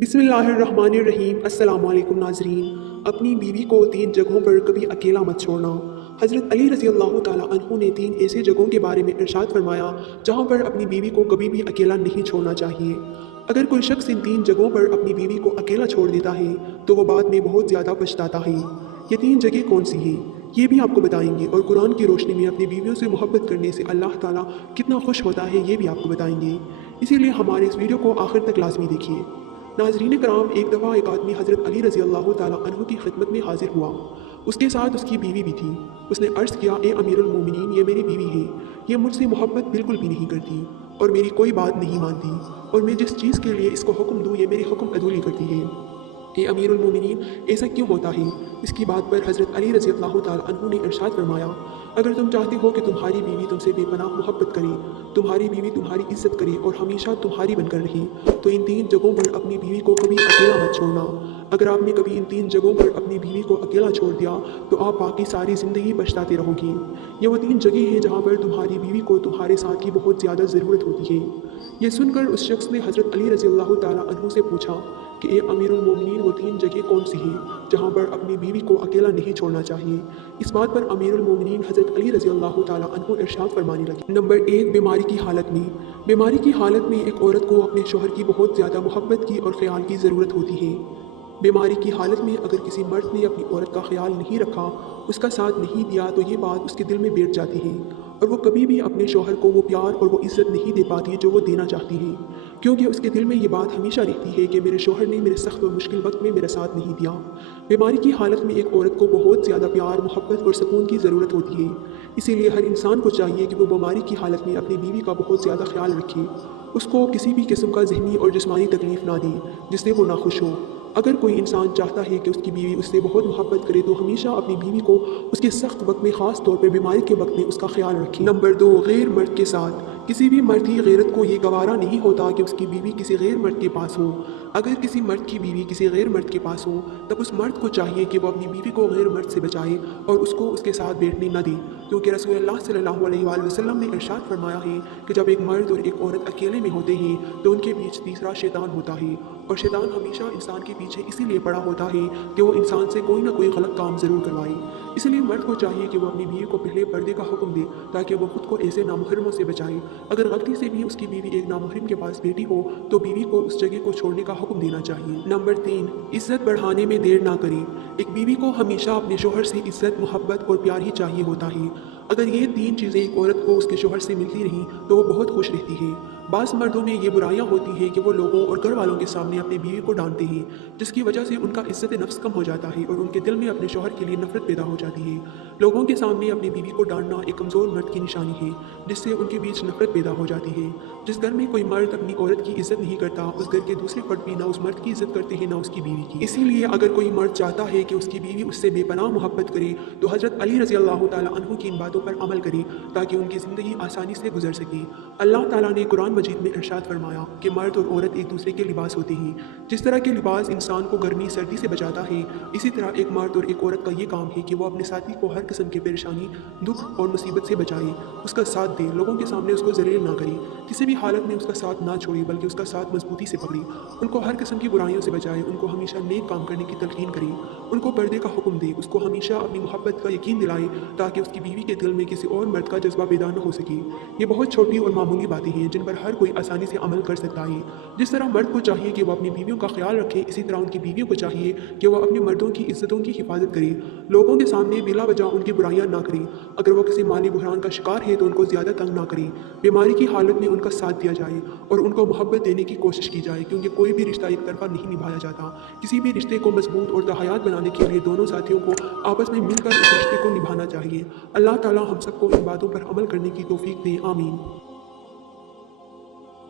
बिस्मिल्लाहिर्रहमानिर्रहीम। अस्सलाम वालेकुम नाज़रीन। अपनी बीवी को 3 जगहों पर कभी अकेला मत छोड़ना। हज़रत अली रज़ी अल्लाह ताला अन्हु ने 3 ऐसे जगहों के बारे में इरशाद फरमाया जहाँ पर अपनी बीवी को कभी भी अकेला नहीं छोड़ना चाहिए। अगर कोई शख्स इन 3 जगहों पर अपनी बीवी को अकेला छोड़ देता है तो वो बाद में बहुत ज़्यादा पछताता है। ये 3 जगह कौन सी हैं ये भी आपको बताएंगे और कुरान की रोशनी में अपनी बीवियों से मोहब्बत करने से अल्लाह ताला कितना खुश होता है ये भी आपको बताएंगे। इसीलिए हमारे इस वीडियो को आखिर तक लाजमी देखिए। नाज़रीन कराम, एक दफ़ा एक आदमी हज़रत अली रज़ी अल्लाह ताला अन्हु की खिदमत में हाजिर हुआ। उसके साथ उसकी बीवी भी थी। उसने अर्ज़ किया, ए अमीरुल मोमिनीन, ये मेरी बीवी है। ये मुझसे मोहब्बत बिल्कुल भी नहीं करती और मेरी कोई बात नहीं मानती, और मैं जिस चीज़ के लिए इसको हुक्म दूँ ये मेरी हुक्म अदूली करती है। ए अमीरुल मोमिनीन, ऐसा क्यों होता है? इसकी बात पर हज़रत अली रज़ी अल्लाह ताला अन्हु ने इरशाद फरमाया, अगर तुम चाहते हो कि तुम्हारी बीवी तुमसे बेपनाह मोहब्बत करे, तुम्हारी बीवी तुम्हारी इज्जत करे और हमेशा तुम्हारी बनकर रहे, तो इन 3 जगहों पर अपनी बीवी को कभी अकेला मत छोड़ना। अगर आपने कभी इन 3 जगहों पर अपनी बीवी को अकेला छोड़ दिया तो आप बाकी सारी ज़िंदगी पछताते रहोगी। ये वो 3 जगह हैं जहाँ पर तुम्हारी बीवी को तुम्हारे साथ की बहुत ज़्यादा ज़रूरत होती है। ये सुनकर उस शख्स ने हज़रत अली रज़ी अल्लाह ताला अन्हु से पूछा कि ए अमीरुल मोमिनीन, वो 3 जगह कौन सी हैं जहाँ पर अपनी बीवी को अकेला नहीं छोड़ना चाहिए? इस बात पर अमीरुल मोमिनीन हज़रत अली रज़ी अल्लाह ताला अन्हु इरशाद फरमाने लगे, नंबर 1, बीमारी की हालत में। बीमारी की हालत में एक औरत को अपने शोहर की बहुत ज़्यादा मोहब्बत की और ख्याल की ज़रूरत होती है। बीमारी की हालत में अगर किसी मर्द ने अपनी औरत का ख्याल नहीं रखा, उसका साथ नहीं दिया, तो ये बात उसके दिल में बैठ जाती है और वो कभी भी अपने शौहर को वो प्यार और वो इज़्ज़त नहीं दे पाती जो वो देना चाहती है, क्योंकि उसके दिल में ये बात हमेशा रहती है कि मेरे शौहर ने मेरे सख्त और मुश्किल वक्त में मेरा साथ नहीं दिया। बीमारी की हालत में एक औरत को बहुत ज़्यादा प्यार, मोहब्बत और सुकून की ज़रूरत होती है। इसीलिए हर इंसान को चाहिए कि वो बीमारी की हालत में अपनी बीवी का बहुत ज़्यादा ख्याल रखे, उसको किसी भी किस्म का ज़हनी और जिस्मानी तकलीफ़ ना दे जिससे वो नाखुश हो। अगर कोई इंसान चाहता है कि उसकी बीवी उससे बहुत मोहब्बत करे तो हमेशा अपनी बीवी को उसके सख्त वक्त में, ख़ास तौर पर बीमारी के वक्त में, उसका ख्याल रखें। नंबर 2, गैर मर्द के साथ। किसी भी मर्द की गैरत को ये गवारा नहीं होता कि उसकी बीवी किसी गैर मर्द के पास हो। अगर किसी मर्द की बीवी किसी गैर मर्द के पास हो तब उस मर्द को चाहिए कि वो अपनी बीवी को गैर मर्द से बचाए और उसको उसके साथ बैठने न दे, क्योंकि रसूलुल्लाह सल्लल्लाहु अलैहि वसल्लम ने इरशाद फरमाया है कि जब एक मर्द और एक औरत अकेले में होते हैं तो उनके बीच तीसरा शैतान होता है, और शैतान हमेशा इंसान के पीछे इसीलिए पड़ा होता है कि वो इंसान से कोई ना कोई गलत काम ज़रूर करवाए। इसलिए मर्द को चाहिए कि वो अपनी बीवी को पहले पर्दे का हुक्म दे ताकि वो खुद को ऐसे नामुहर्रमों से बचाए। अगर गलती से भी उसकी बीवी एक नामुहर्रम के पास बैठी हो तो बीवी को उस जगह को छोड़ने का हुक्म देना चाहिए। नंबर 3, इज़्ज़त बढ़ाने में देर ना करें। एक बीवी को हमेशा अपने शोहर से इज़्ज़त, मोहब्बत और प्यार ही चाहिए होता है। अगर ये 3 चीज़ें एक औरत को उसके शोहर से मिलती रहीं तो वो बहुत खुश रहती है। बाज़ मर्दों में ये बुराइयां होती हैं कि वो लोगों और घर वालों के सामने अपनी बीवी को डांटते हैं, जिसकी वजह से उनका इज़्ज़त नफ्स कम हो जाता है और उनके दिल में अपने शोहर के लिए नफरत पैदा हो जाती है। लोगों के सामने अपनी बीवी को डांटना एक कमज़ोर मर्द की निशानी है, जिससे उनके बीच नफरत पैदा हो जाती है। जिस घर में कोई मर्द अपनी औरत की इज़्ज़त नहीं करता, उस घर के दूसरे फर्द भी ना उस मर्द की इज़्ज़त करते हैं ना उसकी बीवी की। इसीलिए अगर कोई मर्द चाहता है कि उसकी बीवी उससे बेपनाह मोहब्बत करे तो हज़रत अली रज़ी अल्लाह ताला अन्हु की इन बातों पर अमल करे ताकि उनकी ज़िंदगी आसानी से गुजर सके। अल्लाह ताला ने कुरान मजीद में इरशाद फरमाया कि मर्द और औरत एक दूसरे के लिबास होते हैं। जिस तरह के लिबास इंसान को गर्मी सर्दी से बचाता है, इसी तरह एक मर्द और एक औरत का ये काम है कि वो अपने साथी को हर किस्म की परेशानी, दुख और मुसीबत से बचाए, उसका साथ दे, लोगों के सामने उसको ज़लील ना करे, किसी भी हालत में उसका साथ ना छोड़े बल्कि उसका साथ मजबूती से पकड़े, उनको हर किस्म की बुराइयों से बचाए, उनको हमेशा नेक काम करने की तलकीन करे, उनको पर्दे का हुक्म दे, उसको हमेशा अपनी मोहब्बत का यकीन दिलाए ताकि उसकी बीवी के दिल में किसी और मर्द का जज्बा पैदा न हो सके। ये बहुत छोटी और मामूली बातें हैं जिन पर हर कोई आसानी से अमल कर सकता है। जिस तरह मर्द को चाहिए कि वो अपनी बीवियों का ख्याल रखे, इसी तरह उनकी बीवियों को चाहिए कि वो अपने मर्दों की इज्जतों की हिफाजत करे, लोगों के सामने बिला वजह उनकी बुराइयां ना करे। अगर वो किसी माली बुहरान का शिकार है तो उनको ज़्यादा तंग ना करे, बीमारी की हालत में उनका साथ दिया जाए और उनको मोहब्बत देने की कोशिश की जाए, क्योंकि कोई भी रिश्ता एक तरफा नहीं निभाया जाता। किसी भी रिश्ते को मजबूत और तहयात बनाने के लिए दोनों साथियों को आपस में मिलकर उस रिश्ते को निभाना चाहिए। अल्लाह ताला हम सबको इन बातों पर अमल करने की तौफीक दे। आमीन।